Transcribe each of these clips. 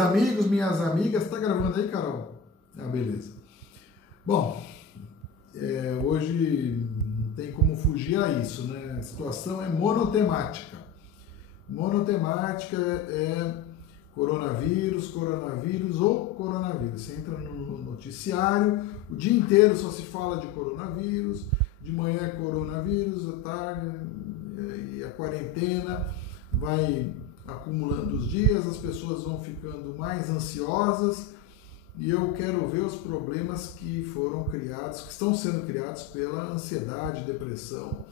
amigos, minhas amigas, tá gravando aí, Carol? Ah, beleza. Bom, hoje não tem como fugir a isso, né? A situação é monotemática. Monotemática é coronavírus ou coronavírus. Você entra no noticiário, o dia inteiro só se fala de coronavírus, de manhã é coronavírus, à tarde e a quarentena vai acumulando os dias, as pessoas vão ficando mais ansiosas e eu quero ver os problemas que foram criados, que estão sendo criados pela ansiedade, depressão,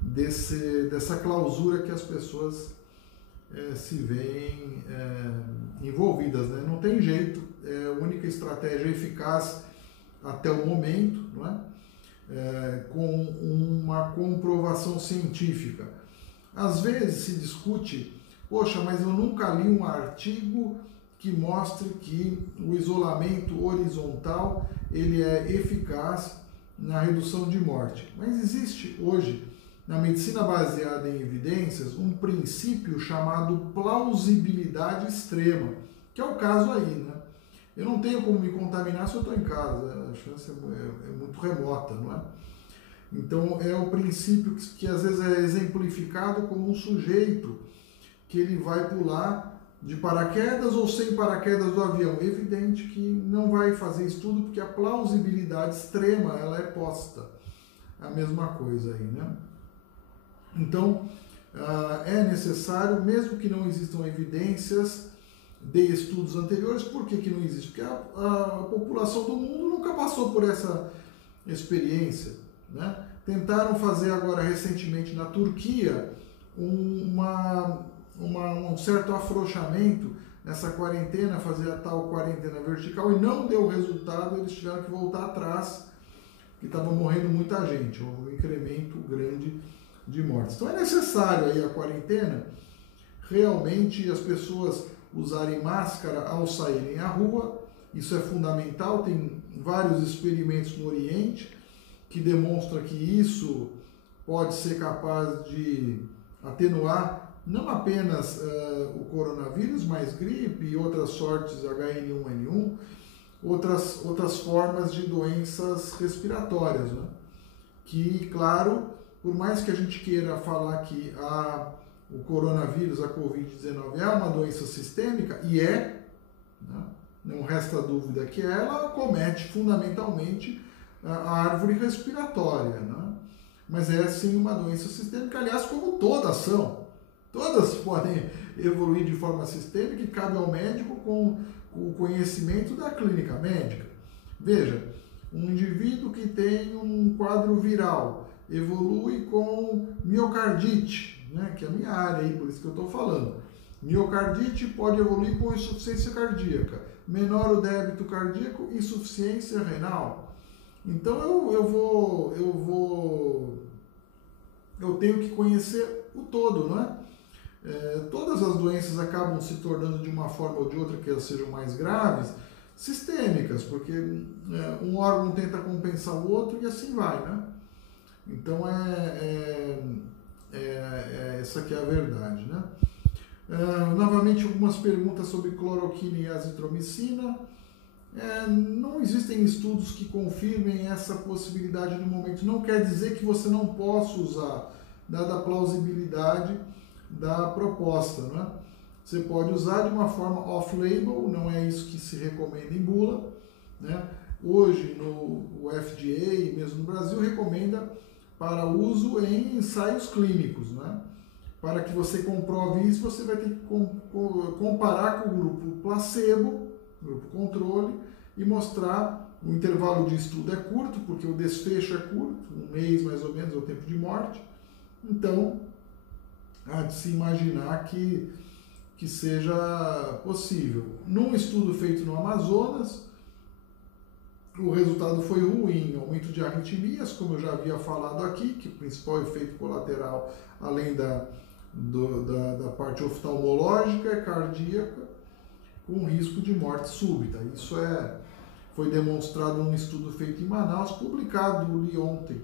dessa clausura que as pessoas se veem envolvidas, né? Não tem jeito, é a única estratégia eficaz até o momento, não é? Com uma comprovação científica. Às vezes se discute, poxa, mas eu nunca li um artigo que mostre que o isolamento horizontal ele é eficaz na redução de morte. Mas existe hoje, na medicina baseada em evidências, um princípio chamado plausibilidade extrema, que é o caso aí, né? Eu não tenho como me contaminar se eu estou em casa, a chance é muito remota, não é? Então é o princípio que às vezes é exemplificado como um sujeito que ele vai pular de paraquedas ou sem paraquedas do avião. É evidente que não vai fazer isso tudo porque a plausibilidade extrema ela é posta. A mesma coisa aí, né? Então é necessário, mesmo que não existam evidências de estudos anteriores, por que não existe? Porque a população do mundo nunca passou por essa experiência, né? Tentaram fazer agora recentemente na Turquia um certo afrouxamento nessa quarentena, fazer a tal quarentena vertical e não deu resultado, eles tiveram que voltar atrás, porque estava morrendo muita gente, houve um incremento grande de mortes. Então é necessário aí a quarentena, realmente as pessoas usarem máscara ao saírem à rua, isso é fundamental, tem vários experimentos no Oriente que demonstram que isso pode ser capaz de atenuar não apenas o coronavírus, mas gripe e outras sortes H1N1, outras formas de doenças respiratórias, né? Que, claro, por mais que a gente queira falar que o coronavírus, a Covid-19 é uma doença sistêmica, e né? Não resta dúvida que ela acomete fundamentalmente a árvore respiratória, né? Mas é sim uma doença sistêmica, aliás, como todas são. Todas podem evoluir de forma sistêmica e cabe ao médico com o conhecimento da clínica médica. Veja, um indivíduo que tem um quadro viral evolui com miocardite, né, que é a minha área aí, por isso que eu estou falando. Miocardite pode evoluir com insuficiência cardíaca. Menor o débito cardíaco, insuficiência renal. Então eu tenho que conhecer o todo, não é? Todas as doenças acabam se tornando de uma forma ou de outra, que elas sejam mais graves, sistêmicas, porque um órgão tenta compensar o outro e assim vai, né? Então essa que é a verdade, né? Novamente algumas perguntas sobre cloroquina e azitromicina. Não existem estudos que confirmem essa possibilidade no momento. Não quer dizer que você não possa usar, dada a plausibilidade da proposta, né? Você pode usar de uma forma off-label, não é isso que se recomenda em bula, né? Hoje o FDA, mesmo no Brasil, recomenda para uso em ensaios clínicos, né? Para que você comprove isso, você vai ter que comparar com o grupo placebo, grupo controle, e mostrar o intervalo de estudo é curto, porque o desfecho é curto, 1 mês mais ou menos é o tempo de morte. Então, há de se imaginar que seja possível. Num estudo feito no Amazonas, o resultado foi ruim, aumento de arritmias, como eu já havia falado aqui, que o principal efeito colateral, além da parte oftalmológica, é cardíaca, com risco de morte súbita. Isso foi demonstrado num estudo feito em Manaus, publicado ontem.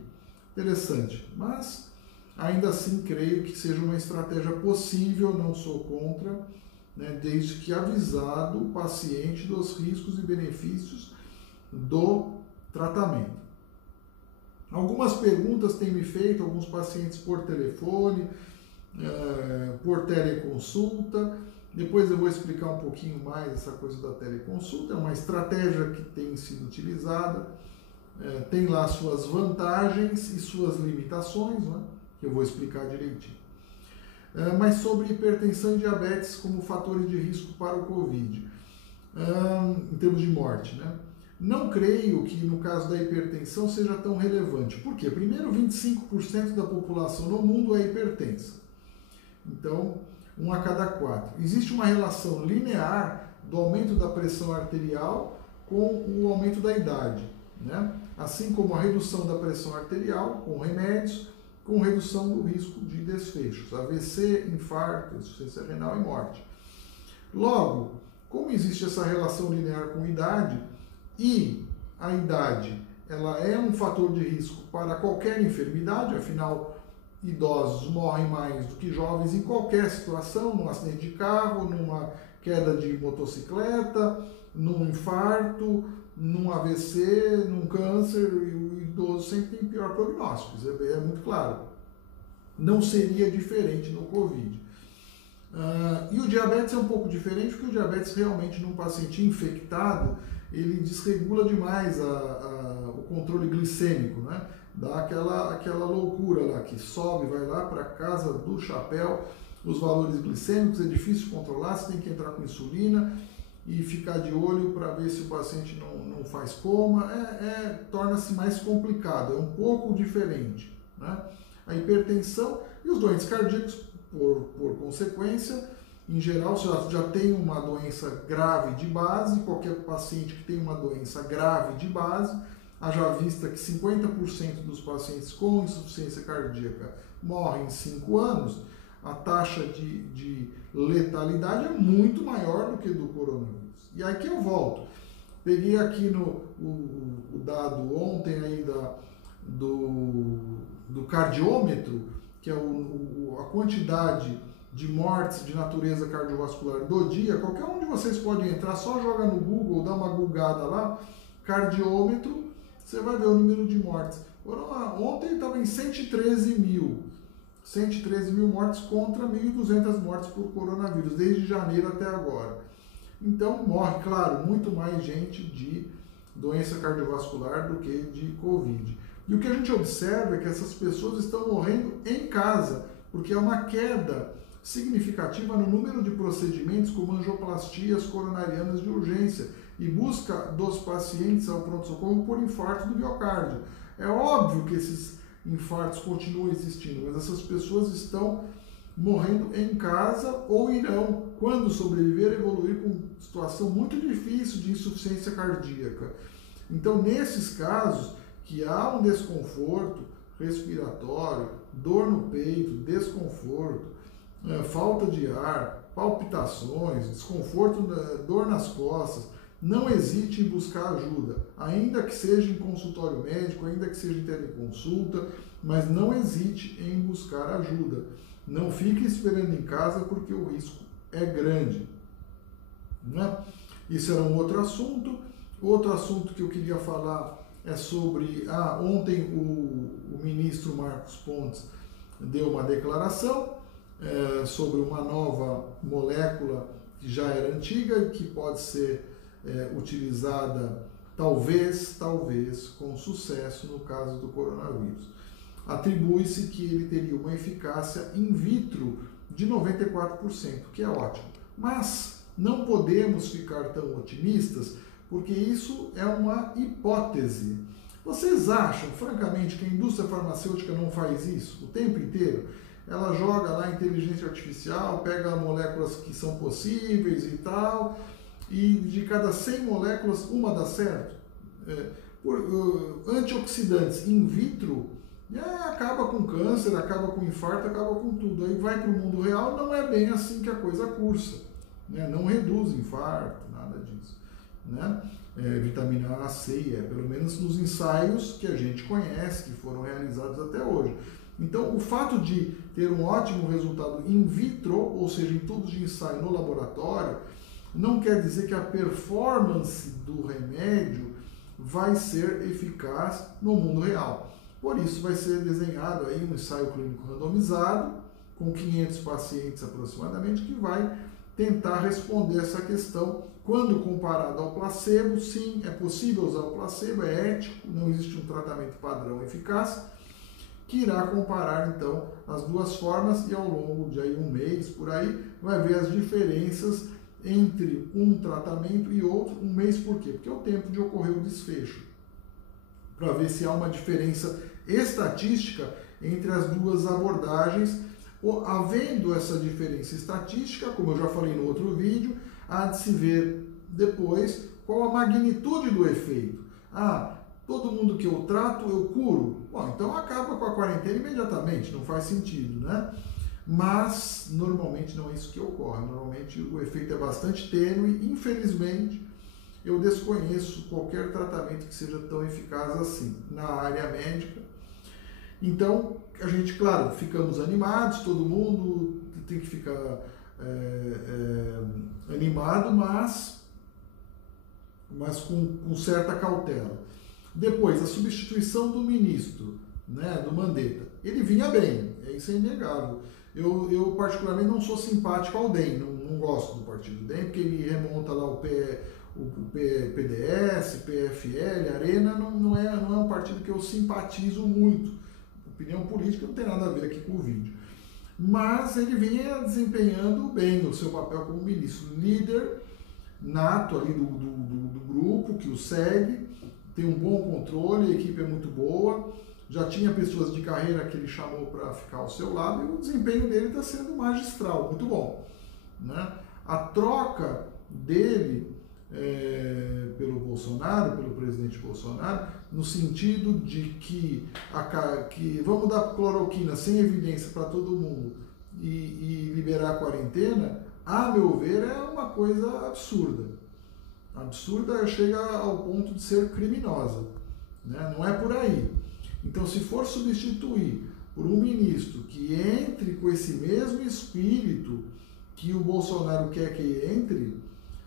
Interessante, mas ainda assim creio que seja uma estratégia possível, não sou contra, né, desde que avisado o paciente dos riscos e benefícios do tratamento. Algumas perguntas têm me feito, alguns pacientes por telefone, por teleconsulta. Depois eu vou explicar um pouquinho mais essa coisa da teleconsulta. É uma estratégia que tem sido utilizada, tem lá suas vantagens e suas limitações, né, que eu vou explicar direitinho. Mas sobre hipertensão e diabetes como fatores de risco para o Covid, em termos de morte, né? Não creio que no caso da hipertensão seja tão relevante. Por quê? Primeiro, 25% da população no mundo é hipertensa. Então, 1 a cada 4. Existe uma relação linear do aumento da pressão arterial com o aumento da idade, né? Assim como a redução da pressão arterial com remédios, com redução do risco de desfechos, AVC, infarto, insuficiência renal e morte. Logo, como existe essa relação linear com idade, e a idade ela é um fator de risco para qualquer enfermidade, afinal, idosos morrem mais do que jovens em qualquer situação, num acidente de carro, numa queda de motocicleta, num infarto, num AVC, num câncer, e o idoso sempre tem pior prognóstico, isso é muito claro. Não seria diferente no Covid. E o diabetes é um pouco diferente, porque o diabetes realmente num paciente infectado, ele desregula demais o controle glicêmico, né? Dá aquela loucura lá, que sobe, vai lá para casa do chapéu, os valores glicêmicos, é difícil controlar, você tem que entrar com insulina e ficar de olho para ver se o paciente não faz coma, torna-se mais complicado, é um pouco diferente, né? A hipertensão e os doentes cardíacos, por consequência, em geral, já tem uma doença grave de base, qualquer paciente que tem uma doença grave de base, haja vista que 50% dos pacientes com insuficiência cardíaca morrem em 5 anos, a taxa de letalidade é muito maior do que do coronavírus. E aí que eu volto. Peguei aqui o dado ontem aí do cardiômetro, que é a quantidade de mortes de natureza cardiovascular do dia. Qualquer um de vocês pode entrar, só joga no Google, dá uma googada lá, cardiômetro, você vai ver o número de mortes. Ontem estava em 113 mil mortes contra 1.200 mortes por coronavírus, desde janeiro até agora. Então morre, claro, muito mais gente de doença cardiovascular do que de Covid. E o que a gente observa é que essas pessoas estão morrendo em casa, porque é uma queda significativa no número de procedimentos como angioplastias coronarianas de urgência e busca dos pacientes ao pronto-socorro por infarto do miocárdio. É óbvio que esses infartos continuam existindo, mas essas pessoas estão morrendo em casa ou irão, quando sobreviver, evoluir com situação muito difícil de insuficiência cardíaca. Então, nesses casos, que há um desconforto respiratório, dor no peito, desconforto, falta de ar, palpitações, desconforto, dor nas costas, não hesite em buscar ajuda, ainda que seja em consultório médico, ainda que seja em teleconsulta, mas não hesite em buscar ajuda. Não fique esperando em casa porque o risco é grande, né? Isso era um outro assunto. Outro assunto que eu queria falar é sobre... ontem o ministro Marcos Pontes deu uma declaração sobre uma nova molécula que já era antiga e que pode ser utilizada, talvez, com sucesso no caso do coronavírus. Atribui-se que ele teria uma eficácia in vitro de 94%, que é ótimo. Mas não podemos ficar tão otimistas, porque isso é uma hipótese. Vocês acham, francamente, que a indústria farmacêutica não faz isso o tempo inteiro? Ela joga lá inteligência artificial, pega moléculas que são possíveis e tal, e de cada 100 moléculas, uma dá certo. Antioxidantes in vitro, acaba com câncer, acaba com infarto, acaba com tudo. Aí vai para o mundo real, não é bem assim que a coisa cursa, né? Não reduz infarto, nada disso, né? Vitamina A, C e E, pelo menos nos ensaios que a gente conhece, que foram realizados até hoje. Então, o fato de ter um ótimo resultado in vitro, ou seja, em tubos de ensaio no laboratório, não quer dizer que a performance do remédio vai ser eficaz no mundo real. Por isso, vai ser desenhado aí um ensaio clínico randomizado, com 500 pacientes aproximadamente, que vai tentar responder essa questão. Quando comparado ao placebo, sim, é possível usar o placebo, é ético, não existe um tratamento padrão eficaz, que irá comparar então as duas formas e ao longo de aí um mês, por aí, vai ver as diferenças entre um tratamento e outro. Um mês por quê? Porque é o tempo de ocorrer o desfecho, para ver se há uma diferença estatística entre as duas abordagens. Havendo essa diferença estatística, como eu já falei no outro vídeo, há de se ver depois qual a magnitude do efeito. Todo mundo que eu trato eu curo? Bom, então acaba com a quarentena imediatamente, não faz sentido, né? Mas normalmente não é isso que ocorre, normalmente o efeito é bastante tênue. Infelizmente, eu desconheço qualquer tratamento que seja tão eficaz assim na área médica. Então, a gente, claro, ficamos animados, todo mundo tem que ficar animado, mas com certa cautela. Depois, a substituição do ministro, né, do Mandetta. Ele vinha bem, isso é inegável. Eu particularmente não sou simpático ao DEM, não gosto do partido DEM, porque ele remonta lá o PDS, PFL, Arena, não é um partido que eu simpatizo muito. Opinião política não tem nada a ver aqui com o vídeo. Mas ele vinha desempenhando bem o seu papel como ministro, líder nato ali do grupo que o segue, tem um bom controle, a equipe é muito boa, já tinha pessoas de carreira que ele chamou para ficar ao seu lado e o desempenho dele está sendo magistral, muito bom, né? A troca dele pelo Bolsonaro, pelo presidente Bolsonaro, no sentido de que vamos dar cloroquina sem evidência para todo mundo e liberar a quarentena, a meu ver, é uma coisa absurda. Absurda chega ao ponto de ser criminosa, né? Não é por aí. Então, se for substituir por um ministro que entre com esse mesmo espírito que o Bolsonaro quer que entre,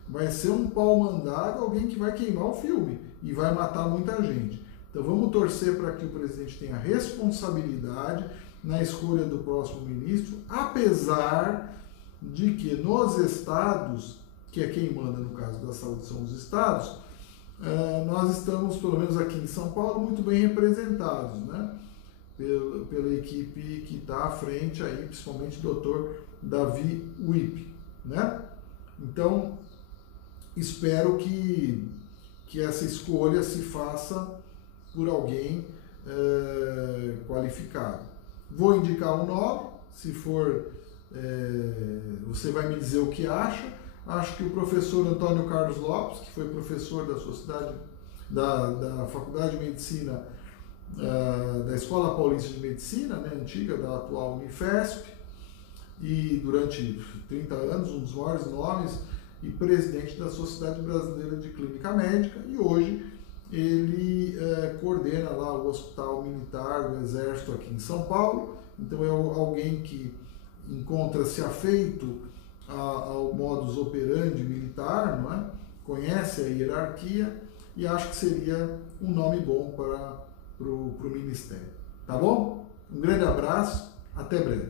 vai ser um pau mandado, alguém que vai queimar o filme e vai matar muita gente. Então vamos torcer para que o presidente tenha responsabilidade na escolha do próximo ministro, apesar de que nos estados, que é quem manda no caso da saúde são os estados, nós estamos, pelo menos aqui em São Paulo, muito bem representados, né? Pela equipe que está à frente aí, principalmente o Dr. Davi Wippe, né? Então, espero que essa escolha se faça por alguém qualificado. Vou indicar um nome, se for, você vai me dizer o que acha. Acho que o professor Antônio Carlos Lopes, que foi professor da sociedade, da Faculdade de Medicina, da Escola Paulista de Medicina, né, antiga, da atual Unifesp, e durante 30 anos, um dos maiores nomes, e presidente da Sociedade Brasileira de Clínica Médica, e hoje ele coordena lá o Hospital Militar do Exército aqui em São Paulo. Então é alguém que encontra-se afeito ao modus operandi militar, não é? Conhece a hierarquia e acho que seria um nome bom para o Ministério. Tá bom? Um grande abraço, até breve.